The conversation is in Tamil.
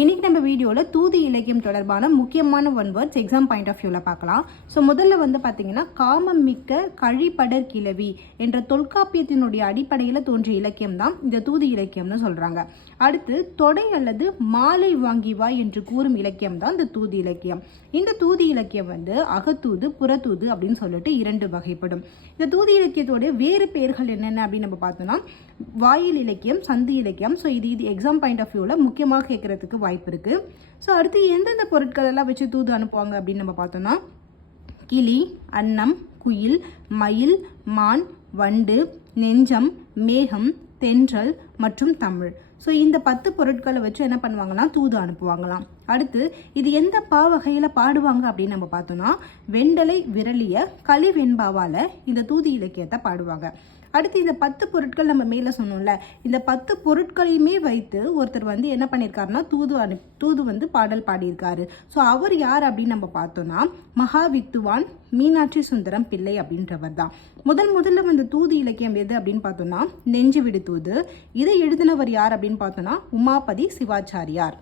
இன்னைக்கு நம்ம வீடியோவில் தூது இலக்கியம் தொடர்பான முக்கியமான வேர்ட்ஸ் எக்ஸாம் பாயிண்ட் ஆஃப் வியூவில் பார்க்கலாம். ஸோ முதல்ல பார்த்தீங்கன்னா காமம் மிக்க கழிப்படர் கிளவி என்ற தொல்காப்பியத்தினுடைய அடிப்படையில் தோன்றிய இலக்கியம் தான் இந்த தூது இலக்கியம்னு சொல்கிறாங்க. அடுத்து தொடை அல்லது மாலை வாங்கி வா என்று கூறும் இலக்கியம் தான் இந்த தூது இலக்கியம். இந்த தூது இலக்கியம் அகத்தூது புறத்தூது அப்படின்னு சொல்லிட்டு 2 வகைப்படும். இந்த தூது இலக்கியத்தோட வேறு பெயர்கள் என்னென்ன அப்படின்னு நம்ம பார்த்தோம்னா வாயில் இலக்கியம், சந்து இலக்கியம். ஸோ இது எக்ஸாம் பாயிண்ட் ஆஃப் வியூவில் முக்கியமாக கேட்கறதுக்கு வாய்ப்பு இருக்கு. ஸோ அடுத்து எந்தெந்த பொருட்கள் எல்லாம் வச்சு தூது அனுப்புவாங்க அப்படின்னு நம்ம பார்த்தோம்னா கிளி, அன்னம், குயில், மயில், மான், வண்டு, நெஞ்சம், மேகம், தென்றல் மற்றும் தமிழ். ஸோ இந்த 10 பொருட்களை வச்சு என்ன பண்ணுவாங்கன்னா தூது அனுப்புவாங்களாம். அடுத்து இது எந்த வகையில் பாடுவாங்க அப்படின்னு நம்ம பார்த்தோம்னா வெண்டலை விரலிய களி வெண்பாவால் இந்த தூது இலக்கியத்தை பாடுவாங்க. அடுத்து இந்த 10 பொருட்கள் நம்ம மேலே சொன்னோம்ல, இந்த 10 பொருட்களையுமே வைத்து ஒருத்தர் என்ன பண்ணியிருக்காருன்னா தூது பாடல் பாடியிருக்காரு. ஸோ அவர் யார் அப்படின்னு நம்ம பார்த்தோம்னா மகாவித்துவான் மீனாட்சி சுந்தரம் பிள்ளை அப்படின்றவர் தான். முதல்ல தூது இலக்கியம் எது அப்படின்னு பார்த்தோம்னா நெஞ்சு விடு தூது. இதை எழுதினவர் யார் அப்படின்னு பார்த்தோம்னா உமாபதி சிவாச்சாரியார்.